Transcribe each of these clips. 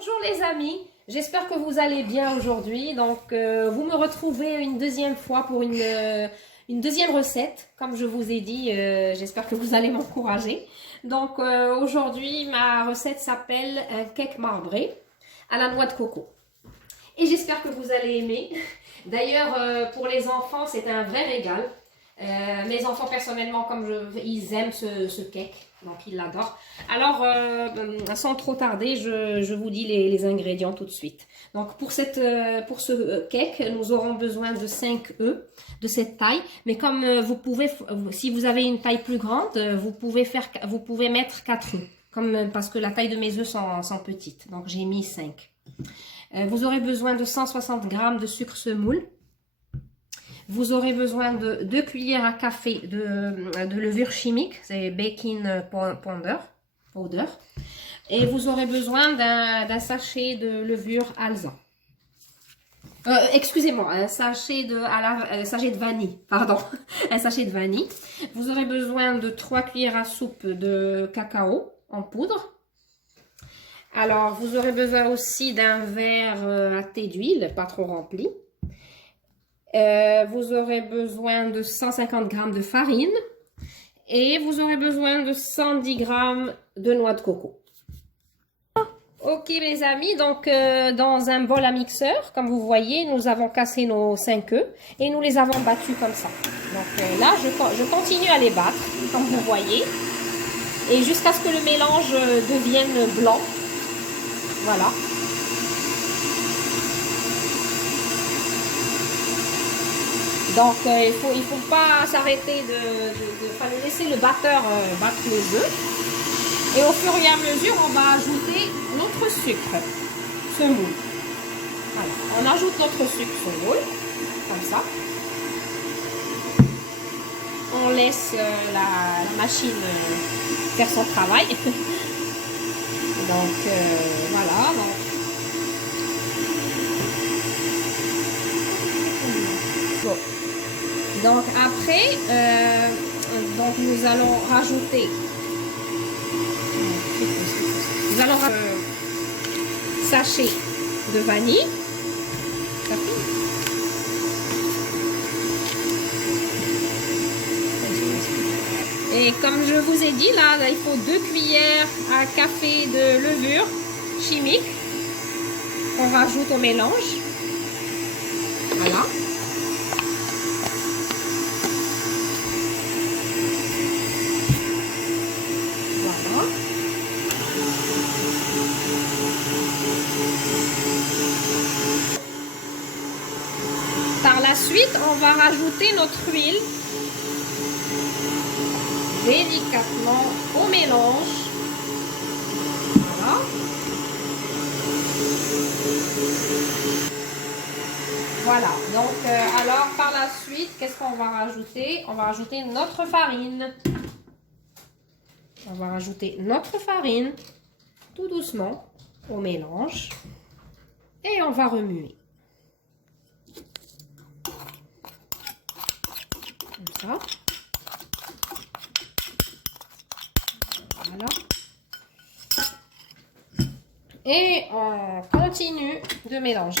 Bonjour les amis, j'espère que vous allez bien aujourd'hui. Donc vous me retrouvez une deuxième fois pour une deuxième recette. Comme je vous ai dit, j'espère que vous allez m'encourager. Donc aujourd'hui ma recette s'appelle un cake marbré à la noix de coco. Et j'espère que vous allez aimer. D'ailleurs pour les enfants c'est un vrai régal. Mes enfants personnellement ils aiment ce cake, donc ils l'adorent. Alors sans trop tarder, je vous dis les ingrédients tout de suite. Donc pour ce cake, nous aurons besoin de 5 œufs de cette taille, mais comme si vous avez une taille plus grande, vous pouvez mettre 4 œufs, parce que la taille de mes œufs sont petites, donc j'ai mis 5. Vous aurez besoin de 160 g de sucre semoule. Vous aurez besoin de 2 cuillères à café de levure chimique, c'est baking powder. Et vous aurez besoin d'un sachet de levure alzan. Excusez-moi, un sachet de vanille, pardon, un sachet de vanille. Vous aurez besoin de 3 cuillères à soupe de cacao en poudre. Alors, vous aurez besoin aussi d'un verre à thé d'huile, pas trop rempli. Vous aurez besoin de 150 g de farine et vous aurez besoin de 110 g de noix de coco. Ok mes amis, donc dans un bol à mixeur, comme vous voyez, nous avons cassé nos 5 œufs et nous les avons battus comme ça. Donc là, je continue à les battre, comme vous voyez, et jusqu'à ce que le mélange devienne blanc. Voilà. Donc il faut pas s'arrêter de laisser le batteur battre les œufs. Et au fur et à mesure, on va ajouter notre sucre semoule. Voilà. On ajoute notre sucre semoule, comme ça. On laisse la machine faire son travail. Donc voilà. Bon. Donc après, nous allons rajouter sachet de vanille. Et comme je vous ai dit, là il faut 2 cuillères à café de levure chimique qu'on rajoute au mélange. Voilà. Par la suite, on va rajouter notre huile délicatement au mélange. Voilà. Voilà. Donc, alors par la suite, qu'est-ce qu'on va rajouter? On va rajouter notre farine. On va rajouter notre farine tout doucement au mélange et on va remuer. Comme ça. Voilà. Et on continue de mélanger.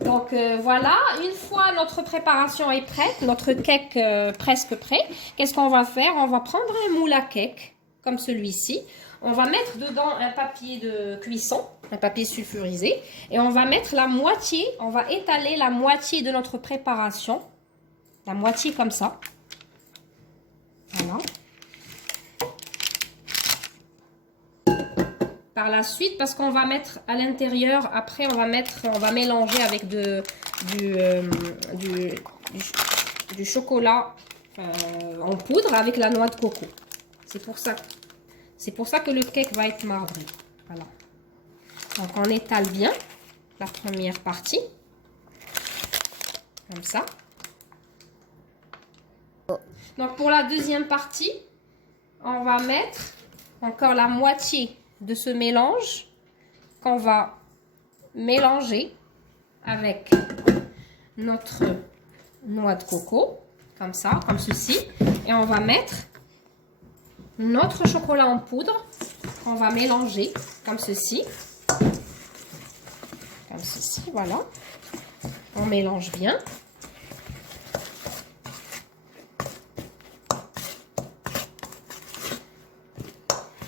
Donc voilà, une fois notre préparation est prête, notre cake presque prêt, qu'est-ce qu'on va faire? On va prendre un moule à cake, comme celui-ci. On va mettre dedans un papier de cuisson, un papier sulfurisé. Et on va mettre la moitié, on va étaler la moitié de notre préparation. La moitié comme ça. Voilà. Par la suite, parce qu'on va mettre à l'intérieur, après on va mélanger avec du chocolat en poudre avec la noix de coco. C'est pour ça que le cake va être marbré. Voilà. Donc on étale bien la première partie. Comme ça. Donc pour la deuxième partie, on va mettre encore la moitié de ce mélange qu'on va mélanger avec notre noix de coco, comme ça, comme ceci. Et on va mettre notre chocolat en poudre qu'on va mélanger comme ceci. Comme ceci, voilà. On mélange bien.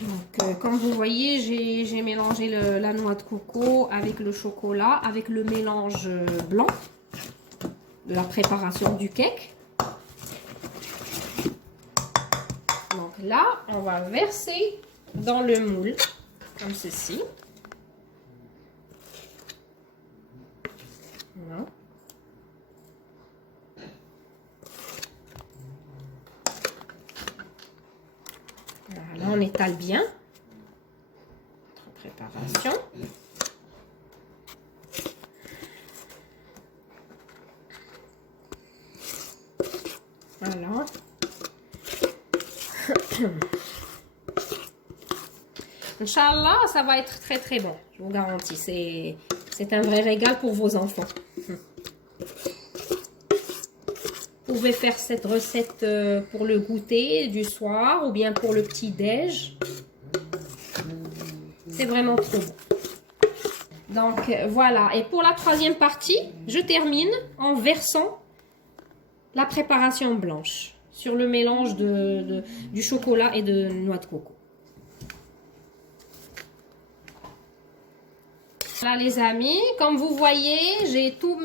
Donc, comme vous voyez, j'ai mélangé la noix de coco avec le chocolat, avec le mélange blanc de la préparation du cake. Donc là, on va verser dans le moule, comme ceci. Voilà. Voilà, on étale bien notre préparation. Voilà. Inch'Allah, ça va être très très bon, je vous garantis. C'est un vrai régal pour vos enfants. Vous pouvez faire cette recette pour le goûter du soir ou bien pour le petit-déj. C'est vraiment trop bon. Donc voilà, et pour la troisième partie, je termine en versant la préparation blanche sur le mélange du chocolat et de noix de coco. Voilà les amis, comme vous voyez, j'ai tout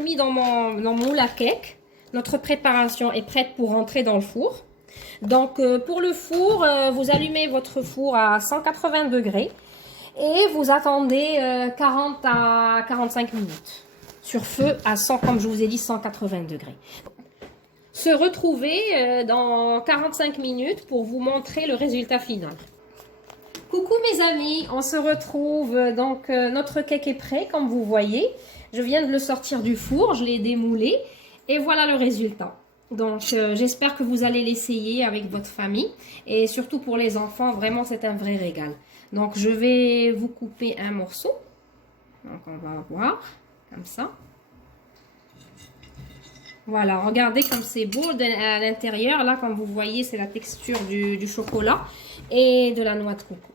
mis dans mon moule à cake. Notre préparation est prête pour rentrer dans le four. Donc pour le four, vous allumez votre four à 180 degrés et vous attendez 40 à 45 minutes sur feu à 100, comme je vous ai dit, 180 degrés. Se retrouver dans 45 minutes pour vous montrer le résultat final. Coucou mes amis, on se retrouve, donc notre cake est prêt comme vous voyez. Je viens de le sortir du four, je l'ai démoulé et voilà le résultat. Donc j'espère que vous allez l'essayer avec votre famille et surtout pour les enfants, vraiment c'est un vrai régal. Donc je vais vous couper un morceau, donc on va voir comme ça. Voilà, regardez comme c'est beau à l'intérieur. Là, comme vous voyez, c'est la texture du chocolat et de la noix de coco.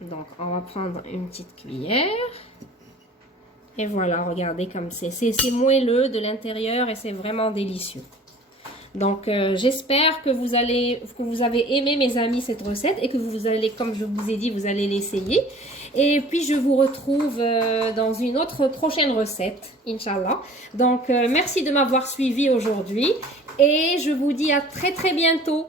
Donc, on va prendre une petite cuillère. Et voilà, regardez comme c'est moelleux de l'intérieur et c'est vraiment délicieux. Donc, j'espère que vous avez aimé, mes amis, cette recette et que vous allez, comme je vous ai dit, vous allez l'essayer. Et puis, je vous retrouve dans une autre prochaine recette, Inch'Allah. Donc, merci de m'avoir suivi aujourd'hui et je vous dis à très très bientôt.